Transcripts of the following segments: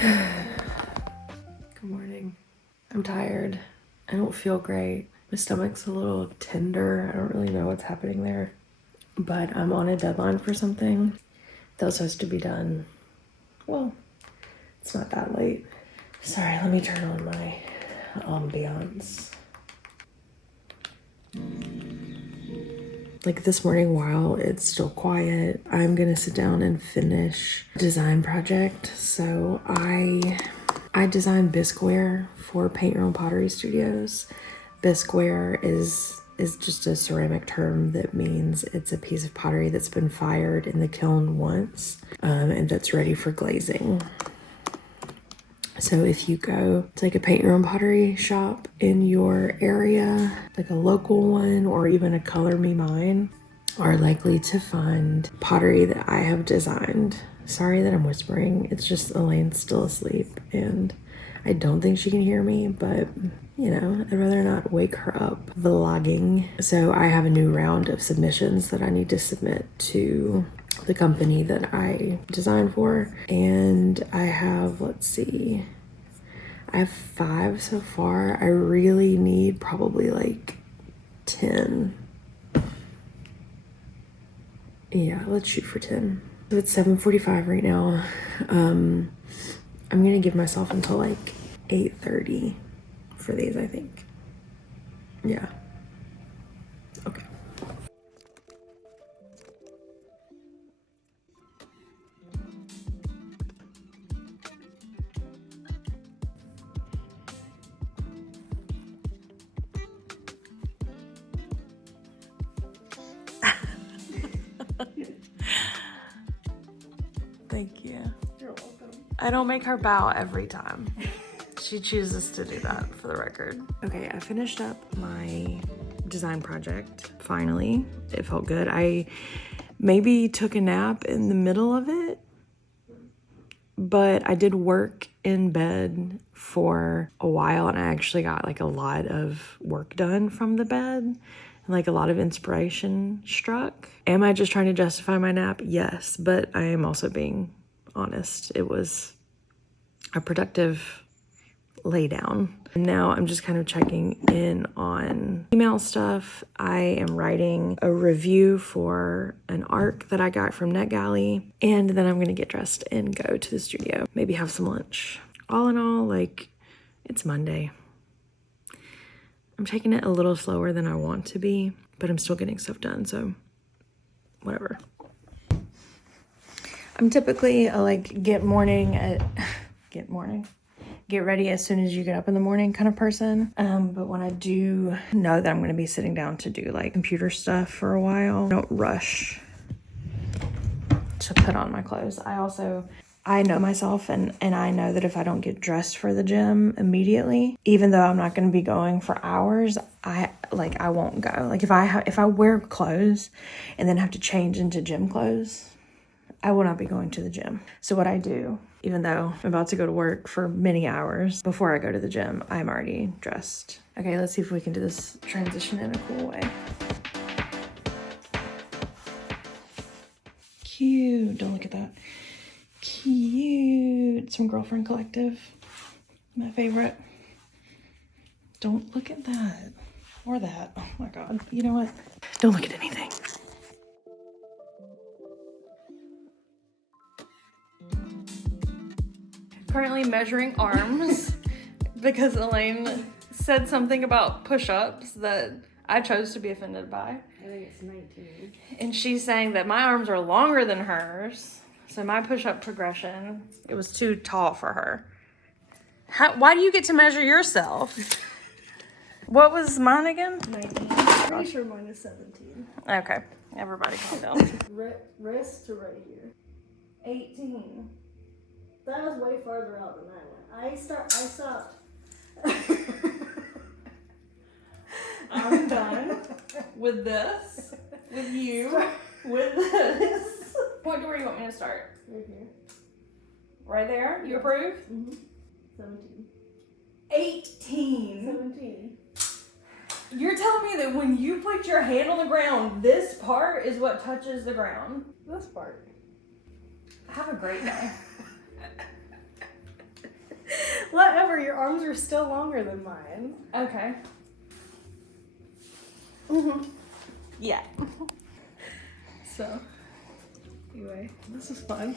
Good morning. I'm tired. I don't feel great. My stomach's a little tender. I don't really know what's happening there. But I'm on a deadline for something that was supposed to be done. Well, it's not that late. Sorry, let me turn on my ambiance. Like this morning, while it's still quiet, I'm gonna sit down and finish a design project. So I designed bisqueware for Paint Your Own Pottery Studios. Bisqueware is just a ceramic term that means it's a piece of pottery that's been fired in the kiln once and that's ready for glazing. So if you go to like a Paint Your Own Pottery shop in your area, like a local one or even a Color Me Mine, are likely to find pottery that I have designed. Sorry that I'm whispering. It's just Elaine's still asleep and I don't think she can hear me, but you know, I'd rather not wake her up vlogging. So I have a new round of submissions that I need to submit to the company that I designed for. And I have, let's see, I have 5 so far. I really need probably like 10. Yeah, let's shoot for 10. So it's 7:45 right now. I'm gonna give myself until like 8:30 for these, I think. Yeah. Okay. Thank you. You're welcome. I don't make her bow every time. She chooses to do that, for the record. Okay, I finished up my design project, finally. It felt good. I maybe took a nap in the middle of it, but I did work in bed for a while and I actually got like a lot of work done from the bed. And like a lot of inspiration struck. Am I just trying to justify my nap? Yes, but I am also being honest. It was a productive lay down. And now I'm just kind of checking in on email stuff. I am writing a review for an arc that I got from NetGalley, and then I'm gonna get dressed and go to the studio, maybe have some lunch. All in all, like, it's Monday. I'm taking it a little slower than I want to be, but I'm still getting stuff done, so whatever. I'm typically a like get ready as soon as you get up in the morning kind of person. But when I do know that I'm going to be sitting down to do like computer stuff for a while, I don't rush to put on my clothes. I know myself and I know that if I don't get dressed for the gym immediately, even though I'm not going to be going for hours, I won't go. Like if I wear clothes and then have to change into gym clothes, I will not be going to the gym. So what I do, even though I'm about to go to work for many hours before I go to the gym, I'm already dressed. Okay, let's see if we can do this transition in a cool way. Cute, don't look at that. Cute, some Girlfriend Collective, my favorite. Don't look at that, or that, oh my God. You know what? Don't look at anything. Currently measuring arms because Elaine said something about push-ups that I chose to be offended by. I think it's 19. And she's saying that my arms are longer than hers. So my push-up progression, it was too tall for her. Why do you get to measure yourself? What was mine again? 19. I'm pretty sure mine is 17. Okay, everybody calm down. Wrist to right here. 18. That was way farther out than I went. I stopped. I'm done With this, with you, with this. Point to where you want me to start. right here. Right there? You approve? 17. 18. 17. You're telling me that when you put your hand on the ground, this part is what touches the ground? This part. Have a great day. Whatever, your arms are still longer than mine. Okay. Yeah. So, anyway, this is fun.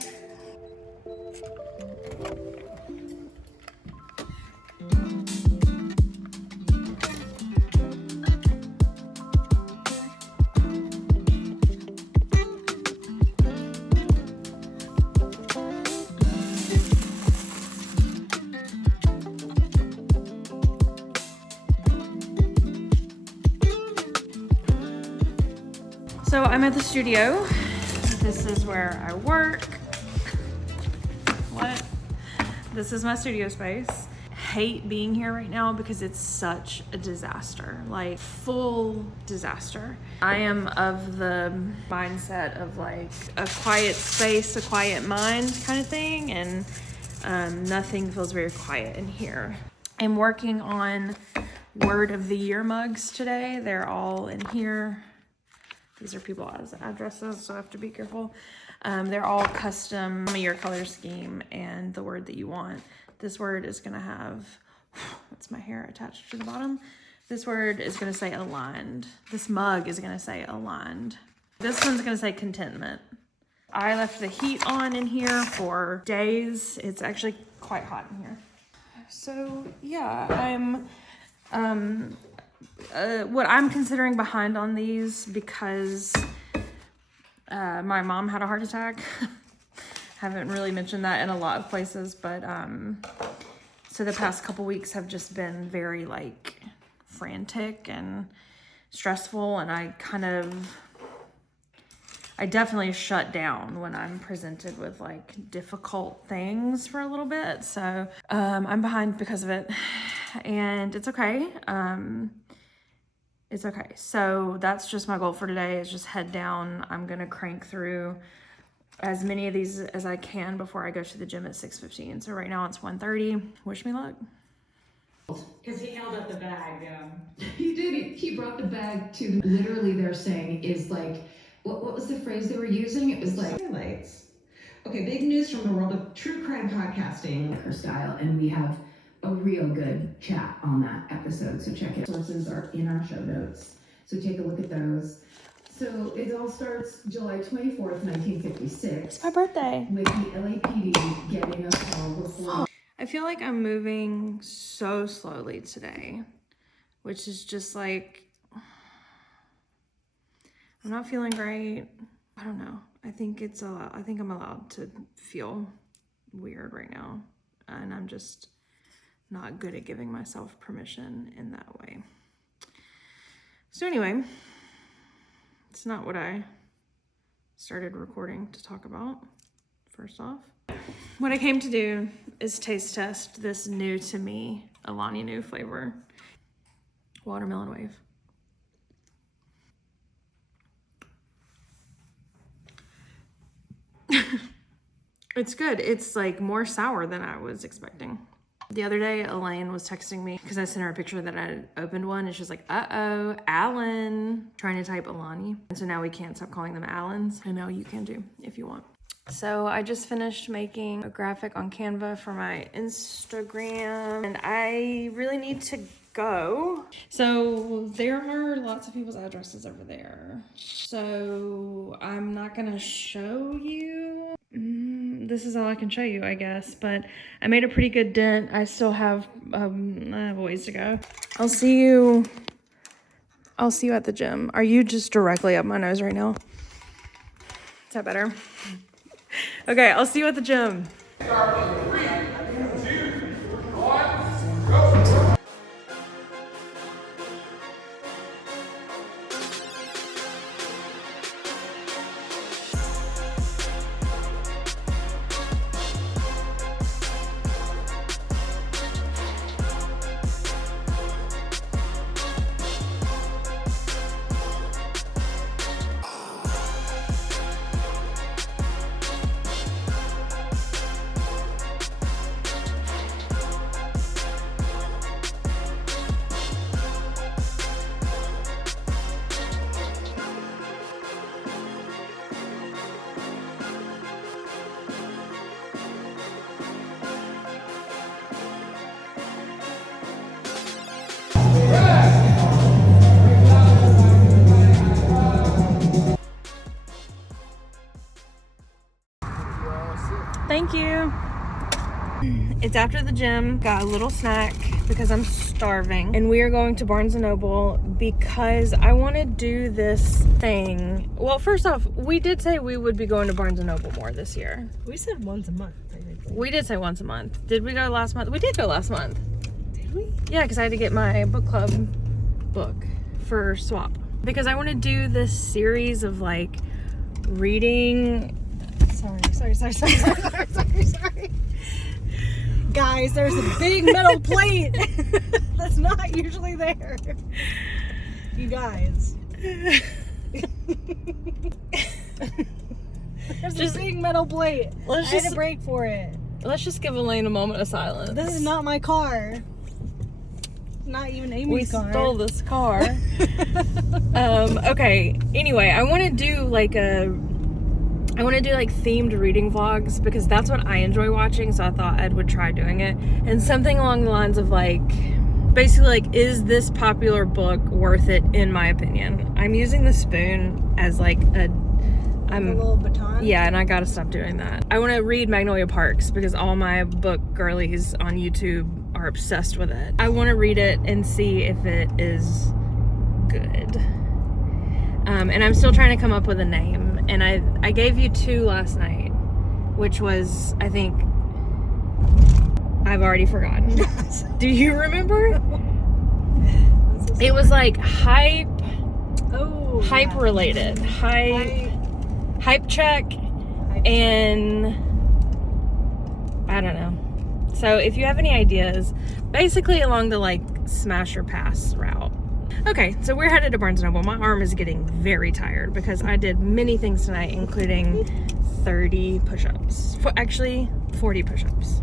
So I'm at the studio. This is where I work. What? This is my studio space. Hate being here right now because it's such a disaster, like full disaster. I am of the mindset of like a quiet space, a quiet mind kind of thing, and nothing feels very quiet in here. I'm working on word of the year mugs today. They're all in here. These are people's addresses, so I have to be careful. They're all custom, your color scheme and the word that you want. This word is gonna have, that's my hair attached to the bottom. This word is gonna say aligned. This mug is gonna say aligned. This one's gonna say contentment. I left the heat on in here for days. It's actually quite hot in here. So yeah, I'm, what I'm considering behind on these because my mom had a heart attack. Haven't really mentioned that in a lot of places, but so the past couple weeks have just been very like frantic and stressful, and I definitely shut down when I'm presented with like difficult things for a little bit. So I'm behind because of it, and it's okay. It's okay. So that's just my goal for today, is just head down. I'm gonna crank through as many of these as I can before I go to the gym at 6:15. So right now it's 1:30. Wish me luck. Because he held up the bag. He did. He brought the bag to them. Literally, they're saying is like, what was the phrase they were using? It was like Highlights. Okay, big news from the world of true crime podcasting. her style, and we have a real good chat on that episode. So check it. Sources are in our show notes. So take a look at those. So it all starts July 24th, 1956. It's my birthday. With the LAPD getting a call before. I feel like I'm moving so slowly today, which is just like, I'm not feeling great. I don't know. I think I'm allowed to feel weird right now, and I'm just not good at giving myself permission in that way. So anyway, it's not what I started recording to talk about, first off. What I came to do is taste test this new to me Alani Nu flavor, watermelon wave. It's good. It's like more sour than I was expecting. The other day, Elaine was texting me because I sent her a picture that I had opened one, and she was like, uh-oh, Alan, trying to type Alani. And so now we can't stop calling them Allens. I know you can too, if you want. So I just finished making a graphic on Canva for my Instagram, and I really need to go. So there are lots of people's addresses over there. So I'm not gonna show you. This is all I can show you, I guess, but I made a pretty good dent. I still have a ways to go. I'll see you at the gym. Are you just directly up my nose right now? Is that better? Okay, I'll see you at the gym. Thank you. It's after the gym. Got a little snack because I'm starving. And we are going to Barnes & Noble because I want to do this thing. Well, first off, we did say we would be going to Barnes & Noble more this year. We said once a month, I think. We did say once a month. Did we go last month? We did go last month. Did we? Yeah, because I had to get my book club book for swap. Because I want to do this series of like reading. Sorry. Guys, there's a big metal plate that's not usually there. You guys. There's a big metal plate. I had to break for it. Let's just give Elaine a moment of silence. This is not my car. Not even Amy's car. We stole this car. Okay. Anyway, I want to do like themed reading vlogs because that's what I enjoy watching. So I thought Ed would try doing it, and something along the lines of like, basically like, is this popular book worth it in my opinion? I'm using the spoon as like a little baton. Yeah, and I gotta stop doing that. I want to read Magnolia Parks because all my book girlies on YouTube are obsessed with it. I want to read it and see if it is good. And I'm still trying to come up with a name. And I gave you 2 last night, which was, I think, I've already forgotten. Do you remember? It was like hype. Oh, hype related. Hype check, and I don't know. So if you have any ideas, basically along the like smash or pass route. Okay, so we're headed to Barnes & Noble. My arm is getting very tired because I did many things tonight, including 30 push-ups. Actually, 40 push-ups.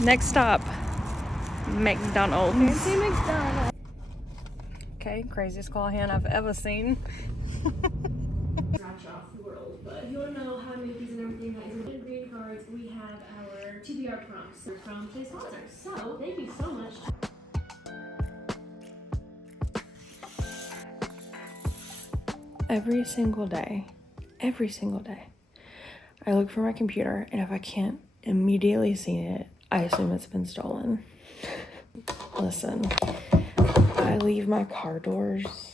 Next stop, McDonald's. Fancy McDonald's. Okay, craziest claw hand I've ever seen. Scratch off the world, but if you want to know how to make these and everything that is in green cards, we have our TBR prompts from today's sponsors. So thank you so much. Every single day, I look for my computer, and if I can't immediately see it, I assume it's been stolen. Listen, I leave my car doors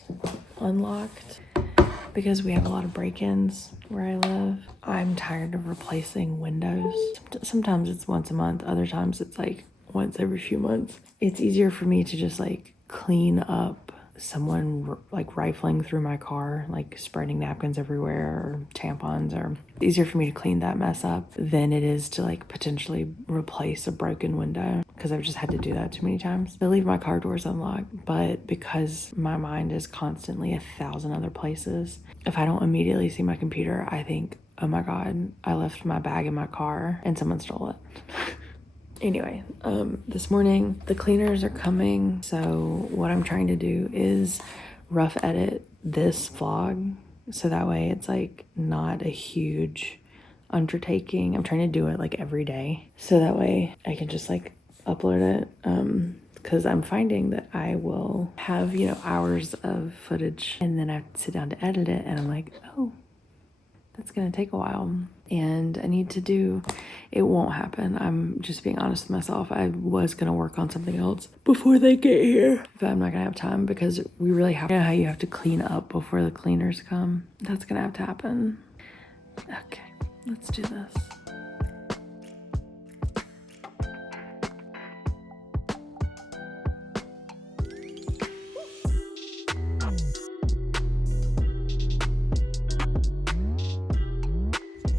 unlocked because we have a lot of break-ins where I live. I'm tired of replacing windows. Sometimes it's once a month, other times it's like once every few months. It's easier for me to just like clean up someone like rifling through my car, like spreading napkins everywhere or tampons, or it's easier for me to clean that mess up than it is to like potentially replace a broken window, because I've just had to do that too many times. I leave my car doors unlocked, but because my mind is constantly 1,000 other places, if I don't immediately see my computer, I think, oh my God, I left my bag in my car and someone stole it. Anyway, this morning the cleaners are coming, so what I'm trying to do is rough edit this vlog so that way it's like not a huge undertaking. I'm trying to do it like every day so that way I can just like upload it, because I'm finding that I will have, you know, hours of footage and then I have to sit down to edit it and I'm like, oh, that's gonna take a while and I need to do, it won't happen. I'm just being honest with myself. I was gonna work on something else before they get here, but I'm not gonna have time because we really have, you know how you have to clean up before the cleaners come? That's gonna have to happen. Okay, let's do this.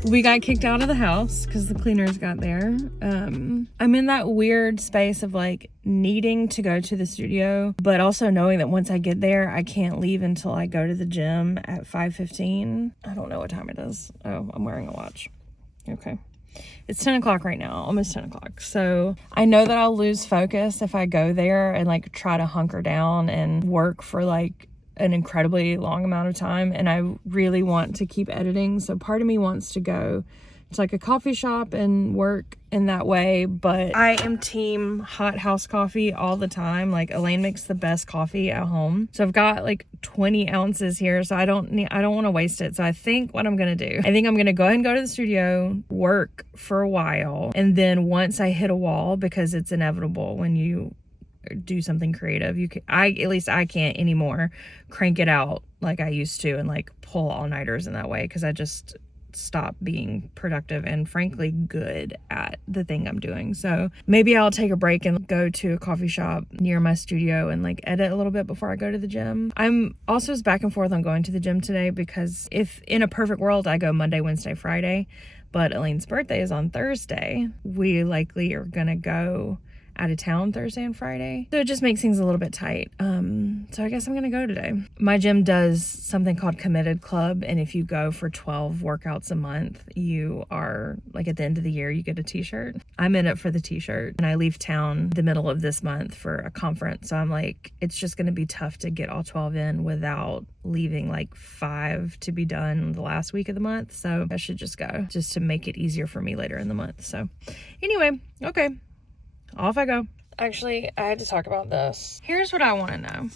We got kicked out of the house because the cleaners got there. I'm in that weird space of like needing to go to the studio, but also knowing that once I get there, I can't leave until I go to the gym at 5:15. I don't know what time it is. Oh, I'm wearing a watch. Okay. It's 10 o'clock right now, almost 10 o'clock. So I know that I'll lose focus if I go there and like try to hunker down and work for like an incredibly long amount of time, and I really want to keep editing, so part of me wants to go to like a coffee shop and work in that way, but I am team hot house coffee all the time. Like Elaine makes the best coffee at home, so I've got like 20 ounces here, so I don't want to waste it. So I think what I'm gonna do, I think I'm gonna go ahead and go to the studio, work for a while, and then once I hit a wall, because it's inevitable when you do something creative, you can, at least I can't anymore crank it out like I used to and like pull all-nighters in that way, because I just stopped being productive and frankly good at the thing I'm doing. So maybe I'll take a break and go to a coffee shop near my studio and like edit a little bit before I go to the gym. I'm also back and forth on going to the gym today, because if in a perfect world I go Monday, Wednesday, Friday, but Elaine's birthday is on Thursday, we likely are gonna go out of town Thursday and Friday, so it just makes things a little bit tight. So I guess I'm gonna go today. My gym does something called Committed Club, and if you go for 12 workouts a month, you are like, at the end of the year you get a t-shirt. I'm in it for the t-shirt, and I leave town the middle of this month for a conference, so I'm like, it's just gonna be tough to get all 12 in without leaving like 5 to be done the last week of the month. So I should just go, just to make it easier for me later in the month. So anyway, okay, off I go. Actually, I had to talk about this. Here's what I want to know.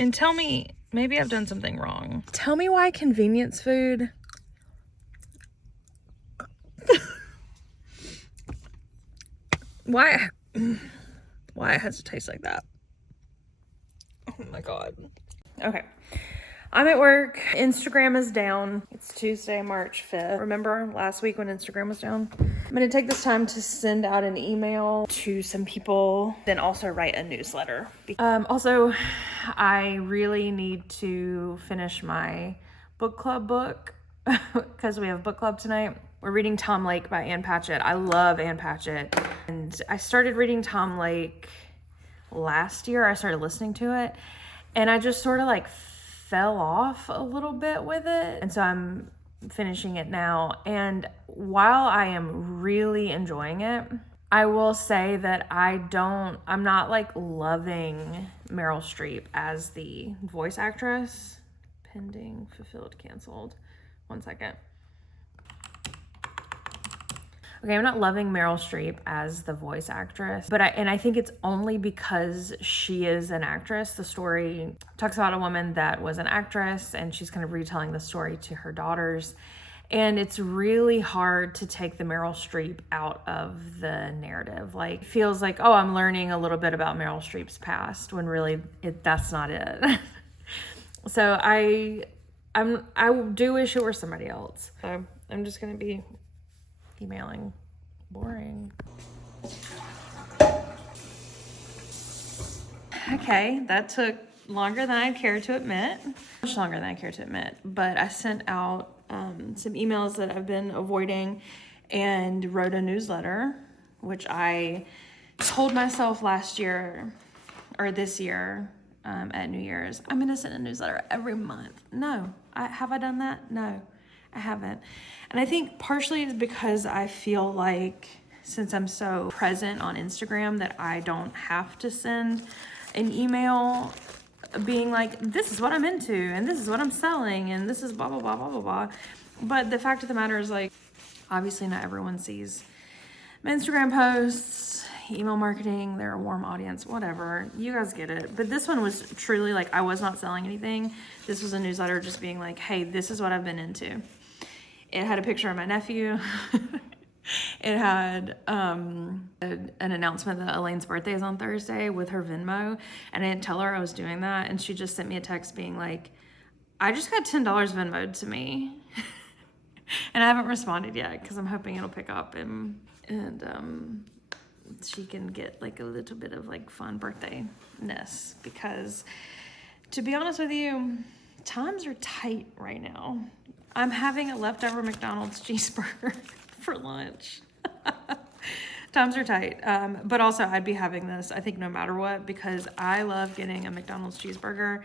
And tell me, maybe I've done something wrong. Tell me why convenience food... why it has to taste like that. Oh my God. Okay. I'm at work. Instagram is down. It's Tuesday, March 5th. Remember last week when Instagram was down? I'm gonna take this time to send out an email to some people, then also write a newsletter. Also, I really need to finish my book club book because we have book club tonight. We're reading Tom Lake by Ann Patchett. I love Ann Patchett. And I started reading Tom Lake last year. I started listening to it and I just sort of like fell off a little bit with it, and so I'm finishing it now. And while I am really enjoying it, I will say that I'm not like loving Meryl Streep as the voice actress. Pending, fulfilled, canceled. 1 second. Okay, I'm not loving Meryl Streep as the voice actress, but I think it's only because she is an actress. The story talks about a woman that was an actress, and she's kind of retelling the story to her daughters. And it's really hard to take the Meryl Streep out of the narrative. Like, it feels like, oh, I'm learning a little bit about Meryl Streep's past, when really that's not it. So I do wish it were somebody else. So I'm just gonna be emailing. Boring. Okay, that took longer than I'd care to admit. Much longer than I care to admit. But I sent out some emails that I've been avoiding and wrote a newsletter, which I told myself last year or this year at New Year's, I'm going to send a newsletter every month. No. Have I done that? No, I haven't. And I think partially it's because I feel like since I'm so present on Instagram that I don't have to send an email being like, this is what I'm into and this is what I'm selling and this is blah, blah, blah, blah, blah, blah. But the fact of the matter is, like, obviously not everyone sees my Instagram posts, email marketing, they're a warm audience, whatever. You guys get it. But this one was truly like, I was not selling anything. This was a newsletter just being like, hey, this is what I've been into. It had a picture of my nephew. It had an announcement that Elaine's birthday is on Thursday with her Venmo. And I didn't tell her I was doing that. And she just sent me a text being like, I just got $10 Venmo'd to me. And I haven't responded yet because I'm hoping it'll pick up and she can get like a little bit of like fun birthday-ness, because to be honest with you, times are tight right now. I'm having a leftover McDonald's cheeseburger for lunch. Times are tight. But also I'd be having this, I think, no matter what, because I love getting a McDonald's cheeseburger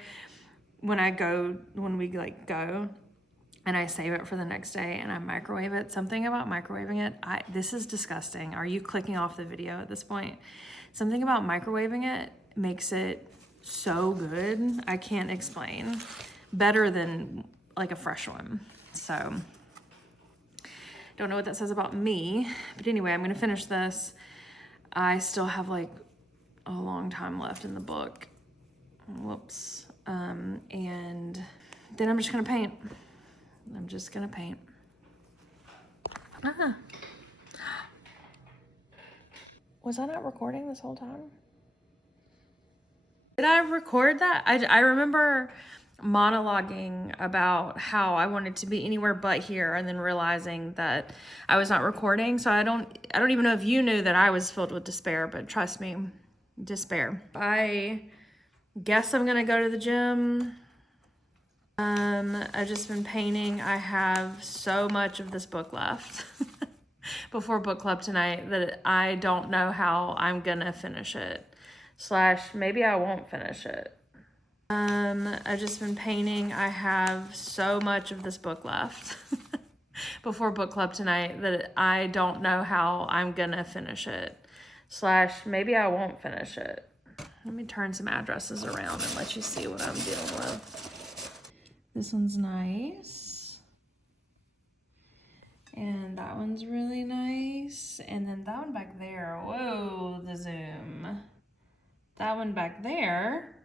when we go and I save it for the next day and I microwave it. Something about microwaving it, this is disgusting. Are you clicking off the video at this point? Something about microwaving it makes it so good. I can't explain. Better than like a fresh one. So, don't know what that says about me. But anyway, I'm gonna finish this. I still have like a long time left in the book. Whoops. And then I'm just gonna paint. Was I not recording this whole time? Did I record that? I remember monologuing about how I wanted to be anywhere but here and then realizing that I was not recording. So I don't even know if you knew that I was filled with despair, but trust me, despair. I guess I'm gonna go to the gym. I've just been painting. I have so much of this book left before book club tonight that I don't know how I'm gonna finish it. / maybe I won't finish it. I've just been painting. I have so much of this book left before book club tonight that I don't know how I'm gonna finish it. / maybe I won't finish it. Let me turn some addresses around and let you see what I'm dealing with. This one's nice. And that one's really nice. And then that one back there, whoa, the zoom. That one back there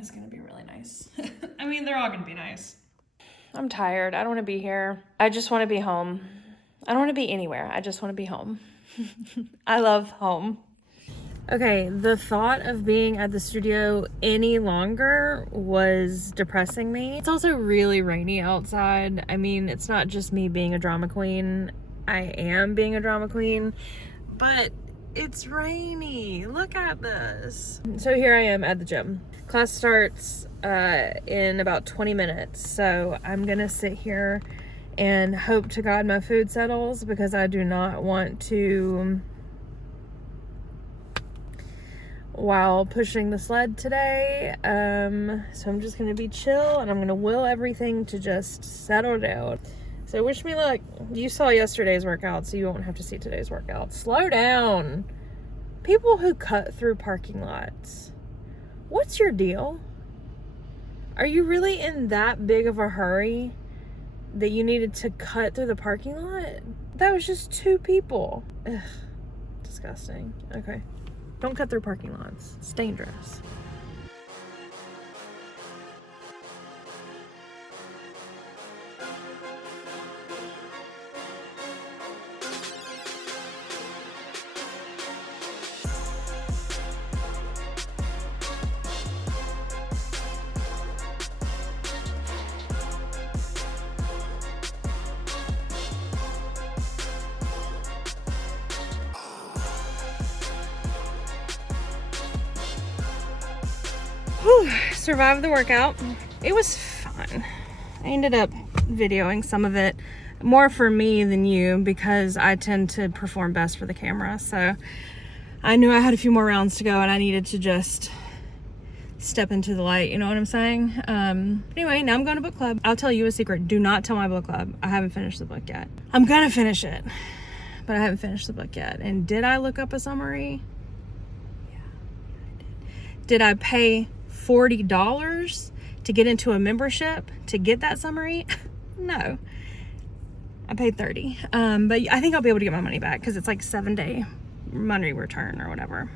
is gonna be really nice. I mean, they're all gonna be nice. I'm tired, I don't wanna be here. I just wanna be home. I don't wanna be anywhere, I just wanna be home. I love home. Okay, the thought of being at the studio any longer was depressing me. It's also really rainy outside. I mean, it's not just me being a drama queen. I am being a drama queen, but it's rainy. Look at this. So here I am at the gym. Class starts in about 20 minutes. So I'm gonna sit here and hope to God my food settles, because I do not want to, while pushing the sled today. So I'm just gonna be chill and I'm gonna will everything to just settle down. So wish me luck. You saw yesterday's workout, so you won't have to see today's workout. Slow down. People who cut through parking lots, what's your deal? Are you really in that big of a hurry that you needed to cut through the parking lot? That was just 2 people. Ugh, disgusting. Okay. Don't cut through parking lots. It's dangerous. Whew, survived the workout. It was fun. I ended up videoing some of it, more for me than you, because I tend to perform best for the camera. So I knew I had a few more rounds to go and I needed to just step into the light, you know what I'm saying? Anyway, now I'm going to book club. I'll tell you a secret. Do not tell my book club. I haven't finished the book yet. I'm gonna finish it, but I haven't finished the book yet. And did I look up a summary? Yeah, I did. Did I pay $40 to get into a membership to get that summary? No. I paid $30. But I think I'll be able to get my money back because it's like 7-day money return or whatever.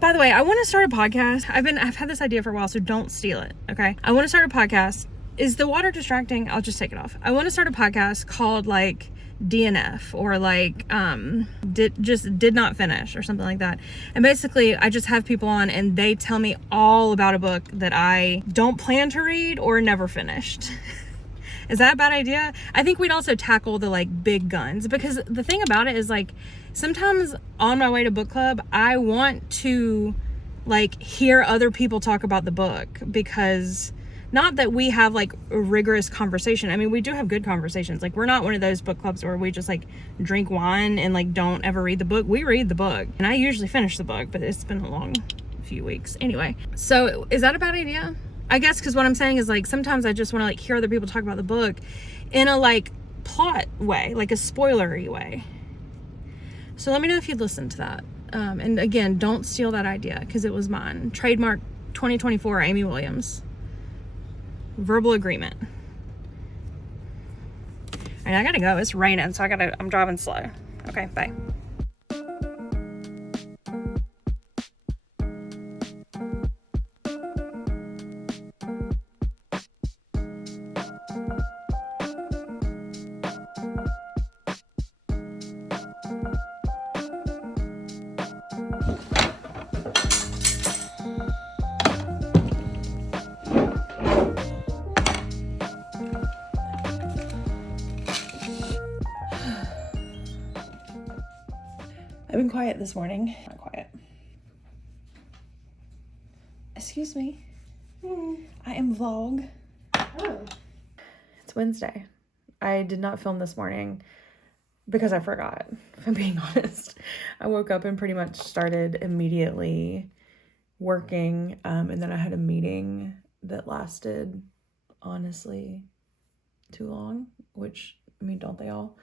By the way, I want to start a podcast. I've had this idea for a while, so don't steal it, okay? I want to start a podcast. Is the water distracting? I'll just take it off. I want to start a podcast called like DNF or like did not finish or something like that. And basically I just have people on and they tell me all about a book that I don't plan to read or never finished. Is that a bad idea? I think we'd also tackle the like big guns, because the thing about it is like sometimes on my way to book club, I want to like hear other people talk about the book, because not that we have like a rigorous conversation. I mean, we do have good conversations. Like we're not one of those book clubs where we just like drink wine and like don't ever read the book. We read the book and I usually finish the book, but it's been a long few weeks. Anyway, so is that a bad idea? I guess because what I'm saying is like sometimes I just want to like hear other people talk about the book in a like plot way, like a spoilery way. So let me know if you'd listen to that. And again, don't steal that idea because it was mine. Trademark 2024 Amy Williams. Verbal agreement. All right, I gotta go. It's raining, so I'm driving slow. Okay, bye. I've been quiet this morning. Not quiet. Excuse me. I am vlog. Oh. It's Wednesday. I did not film this morning because I forgot, if I'm being honest. I woke up and pretty much started immediately working. And then I had a meeting that lasted, honestly, too long, which, I mean, don't they all?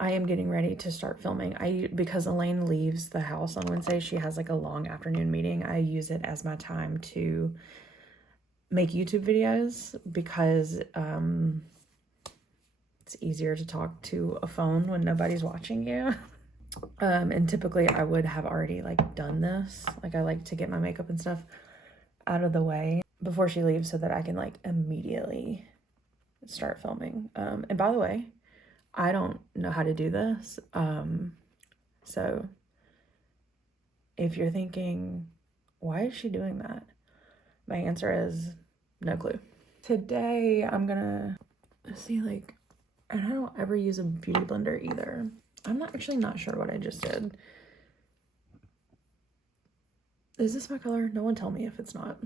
I am getting ready to start filming. Because Elaine leaves the house on Wednesday, she has like a long afternoon meeting. I use it as my time to make YouTube videos because it's easier to talk to a phone when nobody's watching you. And typically I would have already like done this. Like I like to get my makeup and stuff out of the way before she leaves so that I can like immediately start filming. And by the way, I don't know how to do this. So if you're thinking, why is she doing that? My answer is no clue. Today I'm gonna see like, and I don't ever use a beauty blender either. I'm actually not sure what I just did. Is this my color? No one tell me if it's not.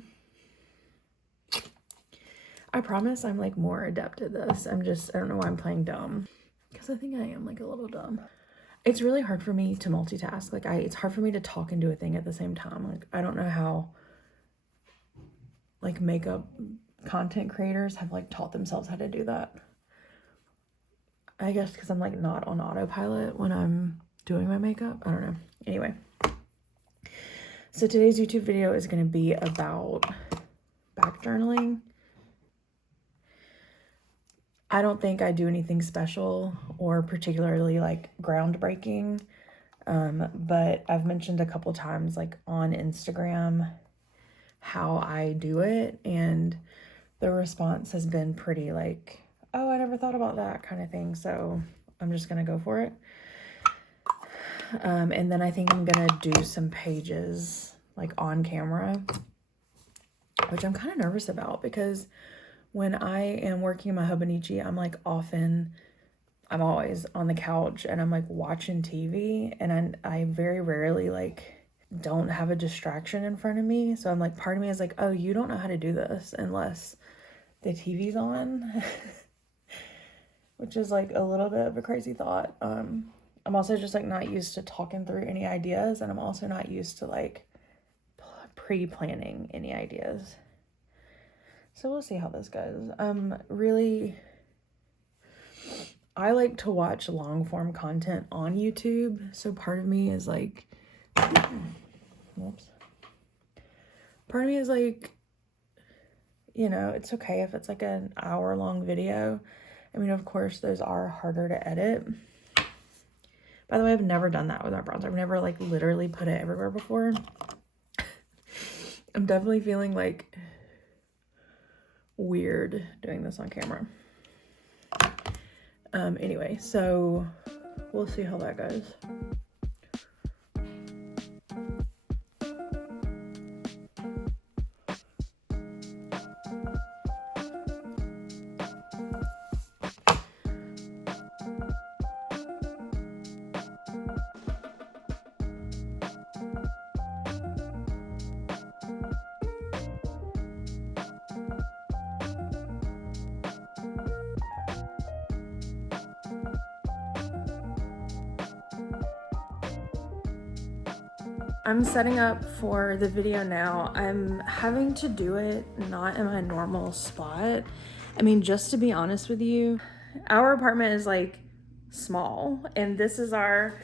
I promise I'm like more adept at this. I don't know why I'm playing dumb. Because I think I am like a little dumb. It's really hard for me to multitask. Like it's hard for me to talk and do a thing at the same time. Like I don't know how like makeup content creators have like taught themselves how to do that. I guess because I'm like not on autopilot when I'm doing my makeup. I don't know. Anyway. So today's YouTube video is going to be about back journaling. I don't think I do anything special or particularly like groundbreaking, but I've mentioned a couple times like on Instagram how I do it, and the response has been pretty like, oh, I never thought about that kind of thing, so I'm just gonna go for it. And then I think I'm gonna do some pages like on camera, which I'm kind of nervous about because when I am working in my Hobonichi, I'm always on the couch and I'm like watching TV, and I very rarely like don't have a distraction in front of me. So I'm like, part of me is like, oh, you don't know how to do this unless the TV's on, which is like a little bit of a crazy thought. I'm also just like not used to talking through any ideas, and I'm also not used to like pre-planning any ideas. So we'll see how this goes. I like to watch long form content on YouTube. So part of me is like, whoops. Part of me is like, you know, it's okay if it's like an hour-long video. I mean, of course, those are harder to edit. By the way, I've never done that with my bronzer. I've never like literally put it everywhere before. I'm definitely feeling like weird doing this on camera. Anyway, so we'll see how that goes. I'm setting up for the video now. I'm having to do it not in my normal spot. I mean, just to be honest with you, our apartment is like small, and this is our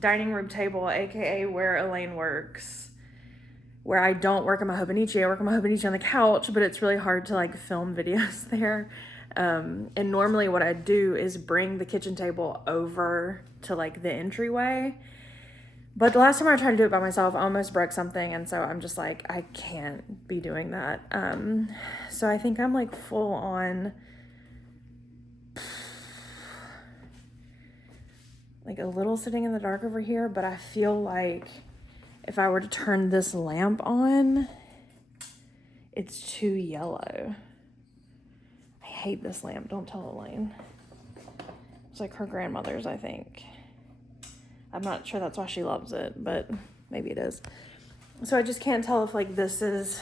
dining room table, aka where Elaine works, where I don't work on my Hobonichi. I work on my Hobonichi on the couch, but it's really hard to like film videos there. And normally what I do is bring the kitchen table over to like the entryway. But the last time I tried to do it by myself, I almost broke something. And so I'm just like, I can't be doing that. So I think I'm like full on, like a little sitting in the dark over here. But I feel like if I were to turn this lamp on, it's too yellow. I hate this lamp. Don't tell Elaine. It's like her grandmother's, I think. I'm not sure that's why she loves it, but maybe it is. So I just can't tell if like this is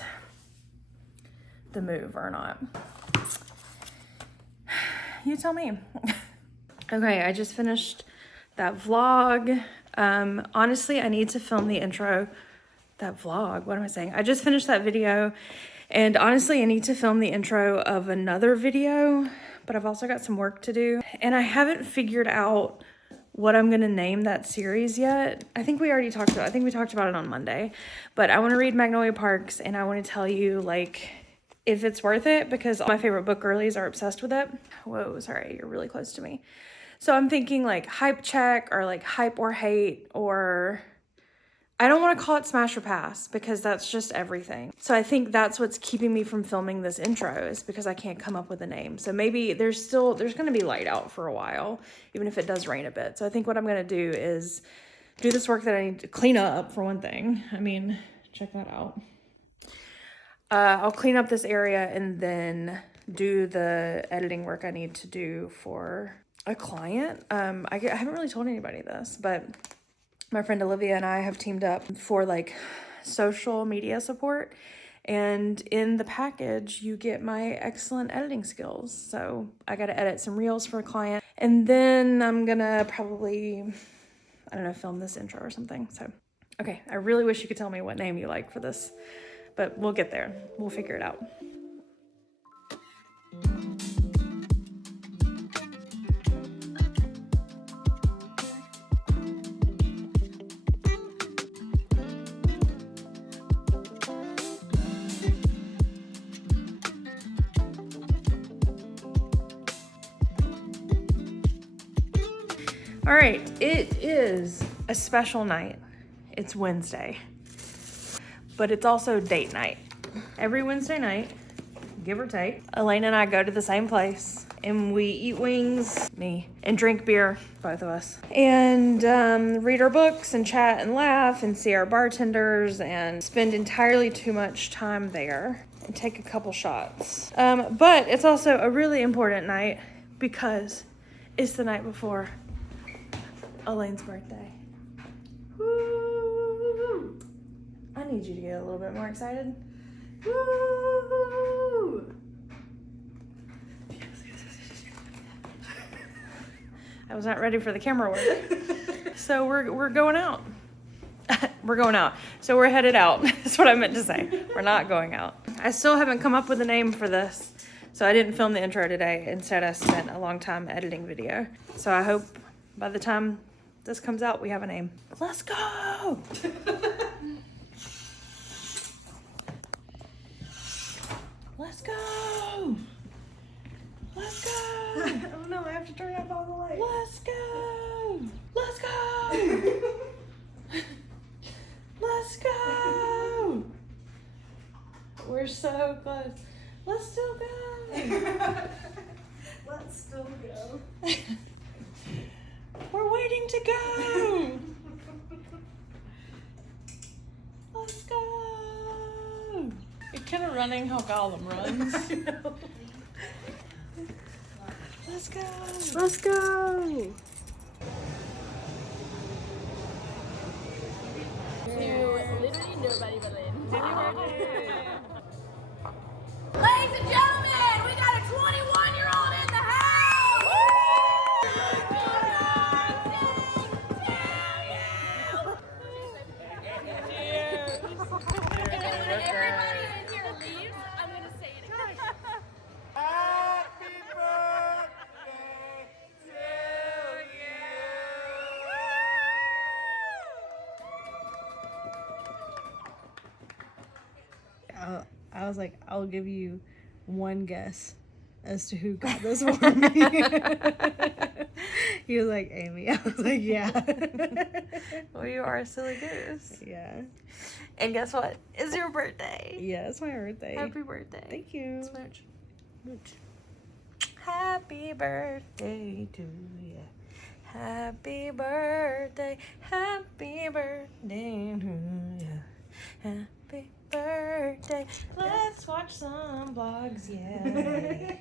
the move or not. You tell me. Okay, I just finished that vlog. Honestly, I need to film the intro. That vlog, what am I saying? I just finished that video, and honestly, I need to film the intro of another video, but I've also got some work to do, and I haven't figured out what I'm gonna name that series yet. I think we talked about it on Monday, but I want to read Magnolia Parks, and I want to tell you like if it's worth it, because all my favorite book girlies are obsessed with it. Whoa, sorry, you're really close to me. So I'm thinking like hype check, or like hype or hate, or I don't want to call it smash or pass, because that's just everything. So I think that's what's keeping me from filming this intro, is because I can't come up with a name. So maybe there's going to be light out for a while, even if it does rain a bit. So I think what I'm going to do is do this work that I need to clean up, for one thing. I mean, check that out. I'll clean up this area and then do the editing work I need to do for a client. I haven't really told anybody this, but my friend Olivia and I have teamed up for like social media support, and in the package you get my excellent editing skills. So I got to edit some reels for a client, and then I'm gonna probably, I don't know, film this intro or something. So okay, I really wish you could tell me what name you like for this, but we'll get there. We'll figure it out. All right, it is a special night. It's Wednesday, but it's also date night. Every Wednesday night, give or take, Elaine and I go to the same place, and we eat wings, and drink beer, both of us, and read our books and chat and laugh and see our bartenders and spend entirely too much time there and take a couple shots. But it's also a really important night because it's the night before Elaine's birthday. Woo! need you to get a little bit more excited. Woo! I was not ready for the camera work. So we're going out. We're going out. So we're headed out. That's what I meant to say. We're not going out. I still haven't come up with a name for this. So I didn't film the intro today. Instead, I spent a long time editing video. So I hope by the time this comes out, we have a name. Let's go! Let's go! Let's go! Oh no, I have to turn off all the lights. Let's go! Let's go! Let's go! We're so close. Let's still go. Let's still go. We're waiting to go. Let's go. You're kind of running how Gollum runs. I know. Let's go. Let's go. Literally nobody but Lynn. Ladies and gentlemen, we got a 21-year-old in the house! And then when everybody in here leaves, I'm gonna say it again. I was like, I'll give you one guess as to who got this for me. He was like, Amy. I was like, yeah. Well, you are a silly goose. Yeah. And guess what? It's your birthday. Yeah, it's my birthday. Happy birthday. Thank you. Smooch. Smooch. Happy birthday to you. Happy birthday. Happy birthday to you. Happy birthday. Let's watch some vlogs. Yeah.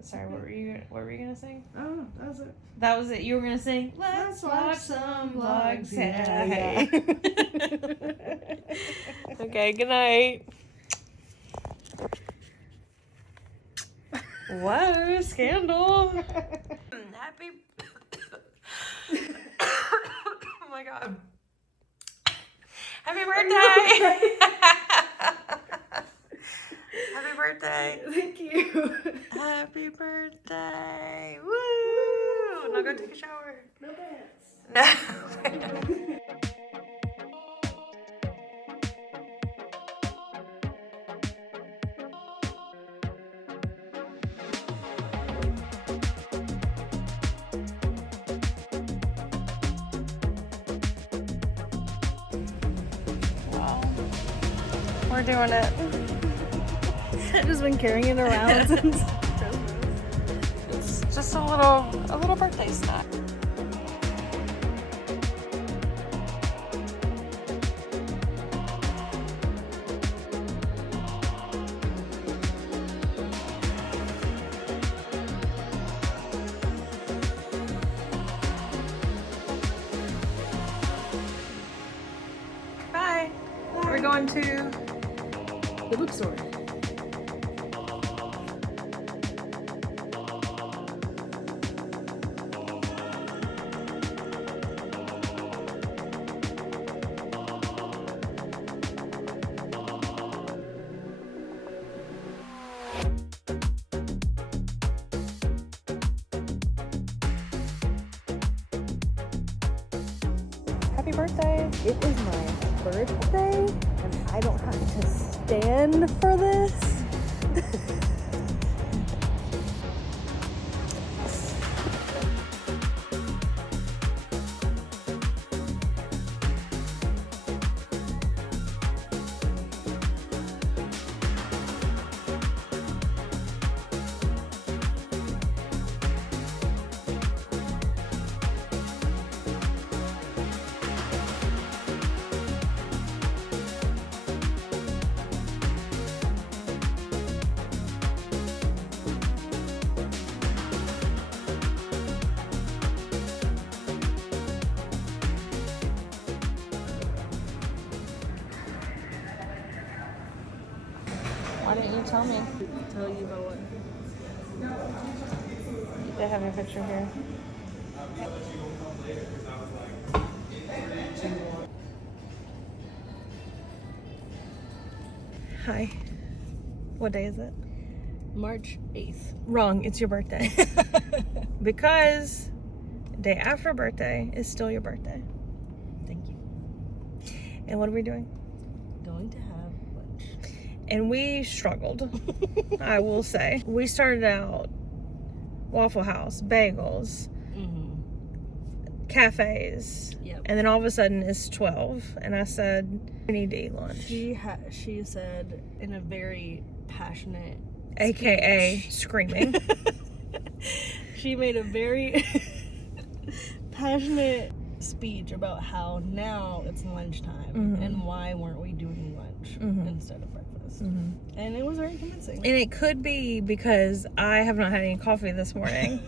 Sorry, what were you gonna sing? Oh, that was it. That was it. You were gonna sing. Let's watch some vlogs. Yeah. Okay. Good night. Whoa, scandal. Happy. Oh my god. Happy birthday. Happy birthday. Thank you. Happy birthday. Woo. Now go take a shower. No dance. No. Wow. We're doing it. I've just been carrying it around since. It's just a little birthday snack. Bye. We're going to The bookstore. happy birthday. It is my birthday, and I don't have to stand for this. Why didn't you tell me? Tell you about what? They have your picture here. Hi. What day is it? March 8th. Wrong. It's your birthday. Because day after birthday is still your birthday. Thank you. And what are we doing? Going to have lunch. And we struggled, I will say. We started out Waffle House, bagels, cafes, Yep. and then all of a sudden it's 12, and I said, we need to eat lunch. She said in a very passionate AKA speech. screaming. She made a very passionate speech about how now it's lunchtime and why weren't we doing lunch instead of breakfast. And it was very convincing. And it could be because I have not had any coffee this morning.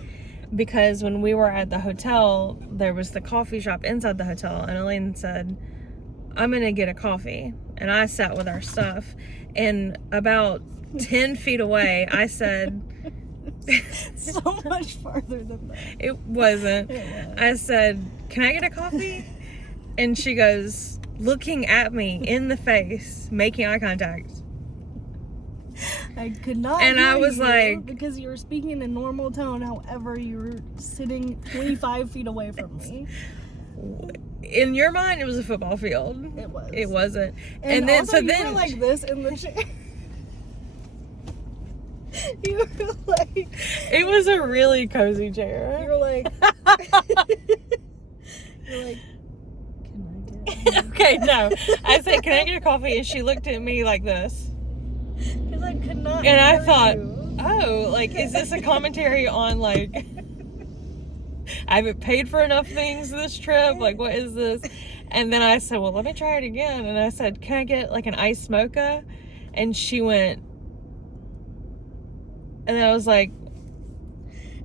Because when we were at the hotel, there was the coffee shop inside the hotel, and Elaine said, I'm gonna get a coffee. And I sat with our stuff, and about 10 feet away, I said, So much farther than that. it wasn't. I said, can I get a coffee? And she goes, looking at me in the face, making eye contact. I could not And I hear was you like- because you were speaking in a normal tone, however you were sitting 25 feet away from me. In your mind, it was a football field. It was. It wasn't. And then, also, so you then, were like this in the chair. You were like, it was a really cozy chair. you were like, you're like, can I get? Okay, no. I said, can I get a coffee? And she looked at me like this. Because I could not. And I hear thought, you. oh, like, is this a commentary on, like, I haven't paid for enough things this trip? Like, what is this? And then I said, well, let me try it again. And I said, can I get, like, an iced mocha? And she went, and then I was like,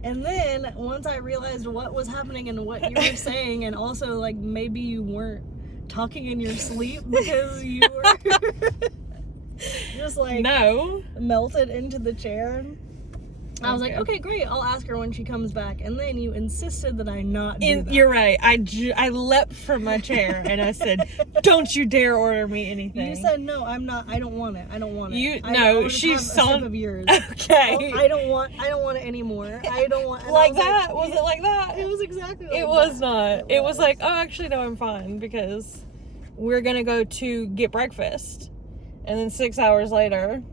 And then once I realized what was happening and what you were saying, and also like maybe you weren't talking in your sleep because you were just like no. melted into the chair. I was like, Okay. okay, great. I'll ask her when she comes back. And then you insisted that I not do that. You're right. I leapt from my chair and I said, don't you dare order me anything. You said no. I'm not. I don't want it. I don't want it. You- I no, wanna just she have a saw- sip of yours. Okay. I don't want it anymore. I don't want. and I Like was that? Was it like that? It was exactly. Like It was that. not. It was like, oh, actually, no, I'm fine because we're going to go to get breakfast. And then 6 hours later,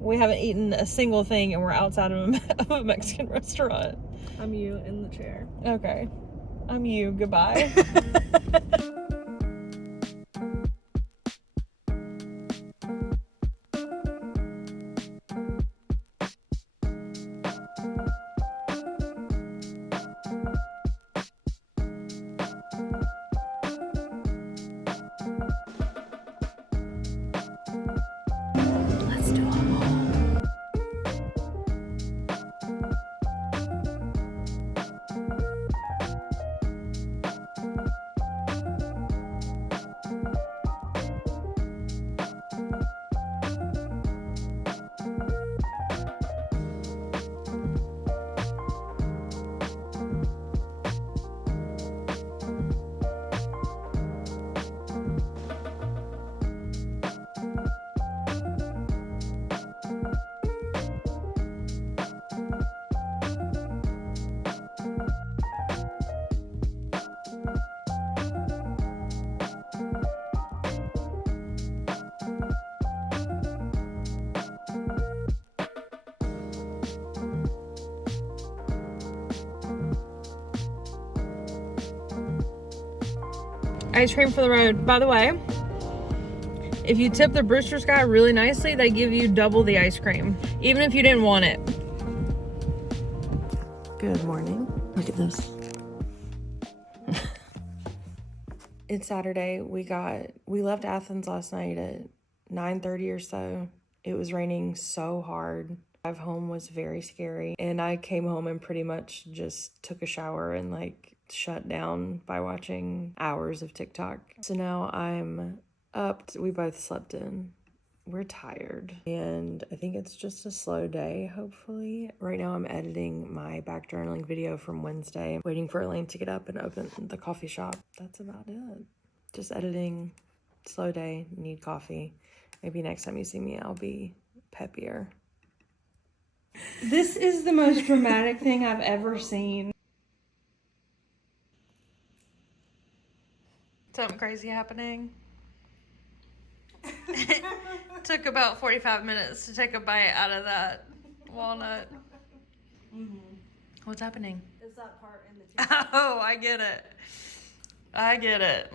we haven't eaten a single thing and we're outside of a Mexican restaurant. I'm you in the chair. Okay. I'm you. Goodbye. Let's do a haul. Ice cream for the road. By the way, if you tip the Brewster's guy really nicely, they give you double the ice cream, even if you didn't want it. Good morning. Look at this. It's Saturday. We left Athens last night at 9:30 or so. It was raining so hard. Drive home was very scary. And I came home and pretty much just took a shower and like shut down by watching hours of TikTok. So now I'm up. We both slept in. we're tired, and I think it's just a slow day, hopefully. Right now I'm editing my back journaling video from Wednesday, waiting for Elaine to get up and open the coffee shop. That's about it. Just editing, slow day, need coffee. Maybe next time you see me, I'll be peppier. This is the most dramatic thing I've ever seen. Something crazy happening. Took about 45 minutes to take a bite out of that walnut. What's happening? Is that part in the Oh, I get it. I get it.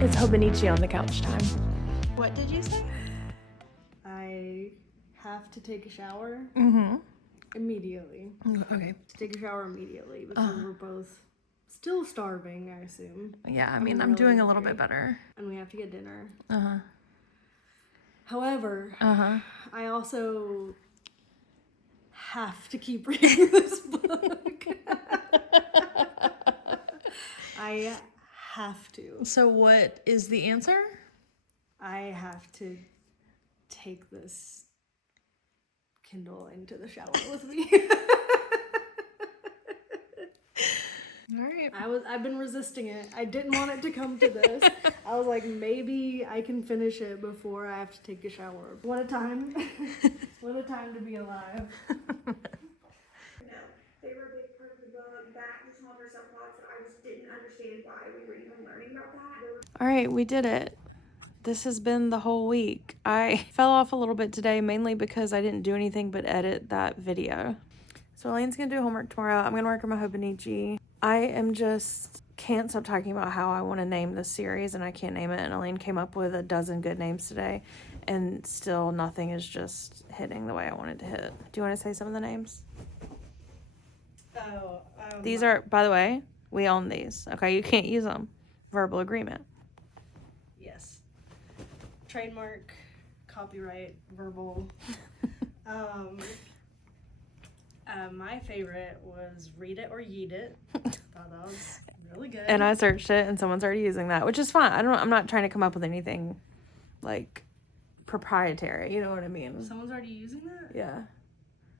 It's Hobonichi on the couch time. What did you say? I have to take a shower Mm-hmm. immediately. Okay. Take a shower immediately because we're both still starving, I assume. Yeah, I mean, I'm really doing a little hungry. bit better. And we have to get dinner. Uh-huh. However, Uh-huh. I also have to keep reading this book. I have to. So what is the answer? I have to take this Kindle into the shower with me. All right. I've been resisting it. I didn't want it to come to this. I was like, maybe I can finish it before I have to take a shower. What a time. What a time to be alive. No, they were a big part of the book. That was one of our subplots that I just didn't understand why we were even learning about that. All right, we did it. This has been the whole week. I fell off a little bit today, mainly because I didn't do anything but edit that video. So Elaine's gonna do homework tomorrow. I'm gonna work on my Hobonichi. I am just can't stop talking about how I want to name this series and I can't name it. And Elaine came up with a dozen good names today, and still nothing is just hitting the way I wanted to hit. Do you want to say some of the names? Oh, These are, by the way, we own these. Okay, you can't use them. Verbal agreement. yes. Trademark, copyright, verbal. My favorite was Read It or Yeet It. Thought that was really good. And I searched it, and someone's already using that, which is fine. I'm not trying to come up with anything like proprietary. You know what I mean? Someone's already using that? Yeah.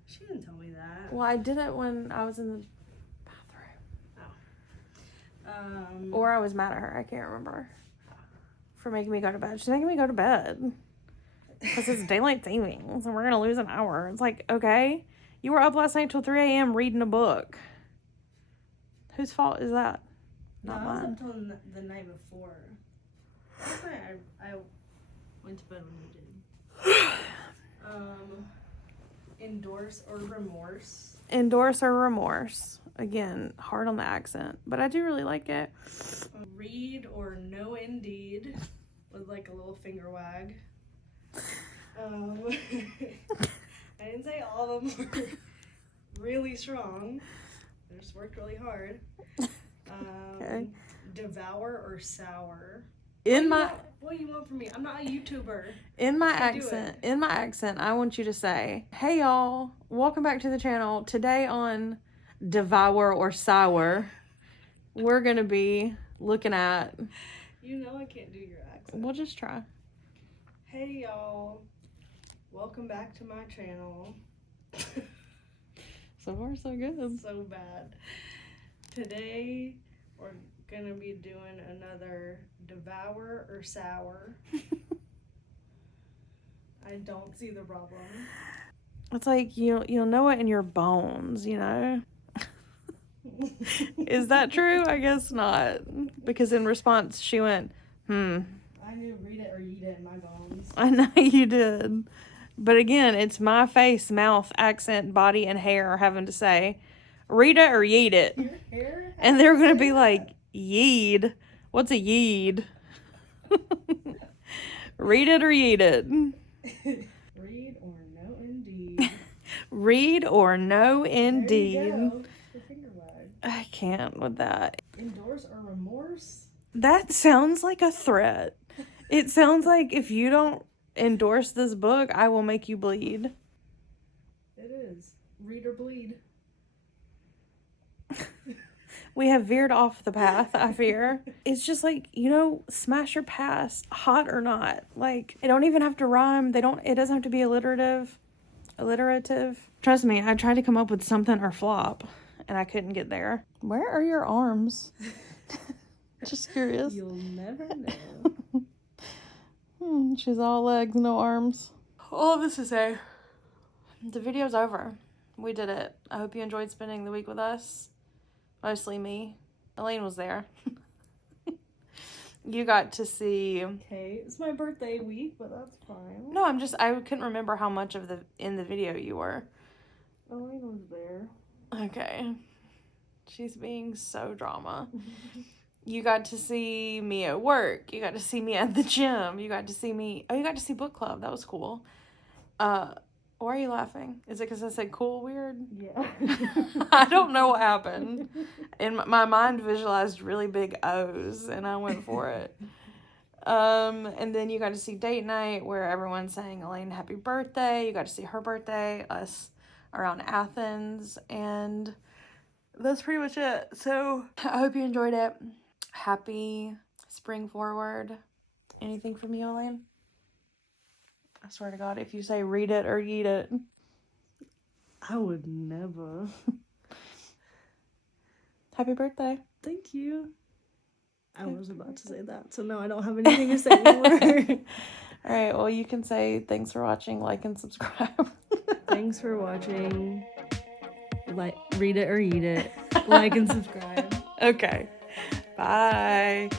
She didn't tell me that. Well, I did it when I was in the bathroom, or I was mad at her. I can't remember, for making me go to bed. She's making me go to bed because it's daylight savings, and we're gonna lose an hour. It's like, okay, you were up last night till 3 a.m. reading a book. Whose fault is that? No, Not I was mine. up till the night before. Last night I went to bed when you did. Endorse or remorse. Endorse or remorse. Again, hard on the accent, but I do really like it. Read or no indeed, with like a little finger wag. I didn't say all of them were really strong. I just worked really hard. Okay. Devour or sour. What do you want from me? I'm not a YouTuber. In my Can't do it. accent, I want you to say, "Hey y'all, welcome back to the channel. Today on Devour or Sour, we're gonna be looking at." You know I can't do your accent. We'll just try. Hey y'all, welcome back to my channel. So far, so good. So bad. Today we're gonna be doing another Devour or Sour. I don't see the problem. It's like you'll know it in your bones, you know. Is that true? I guess not. Because in response, she went, I knew Read It or Eat It in my bones. I know you did. But again, it's my face, mouth, accent, body, and hair having to say, read it or yeet it. Your hair? And they're going to be like, yeed? What's a yeed? Read it or yeet it. Read or no indeed. Read or no There indeed. you go. The finger wag. I can't with that. Endorse or remorse? That sounds like a threat. It sounds like if you don't endorse this book, I will make you bleed. It is. Read or bleed. We have veered off the path, I fear. It's just like, you know, smash your past, hot or not. Like, it don't even have to rhyme. It doesn't have to be alliterative. Trust me, I tried to come up with something or flop, and I couldn't get there. Where are your arms? Just curious. You'll never know. She's all legs, no arms. All of this to say, the video's over. We did it. I hope you enjoyed spending the week with us. Mostly me. Elaine was there. You got to see... Okay, it's my birthday week, but that's fine. No, I couldn't remember how much in the video you were. Elaine was there. Okay. She's being so drama. You got to see me at work. You got to see me at the gym. You got to see me... Oh, you got to see book club. That was cool. Why are you laughing? Is it because I said cool weird? Yeah. I don't know what happened. And my mind visualized really big O's, and I went for it. And then you got to see date night, where everyone's saying Elaine happy birthday. You got to see her birthday, us around Athens, and that's pretty much it. So I hope you enjoyed it. Happy spring forward. Anything from you, Elaine? I swear to God, if you say read it or eat it. I would never. Happy birthday. Thank you. I was about to say that, so no, I don't have anything to say anymore. All right, well, you can say thanks for watching, like, and subscribe. Thanks for watching. Read it or eat it. Like and subscribe. Okay. Bye.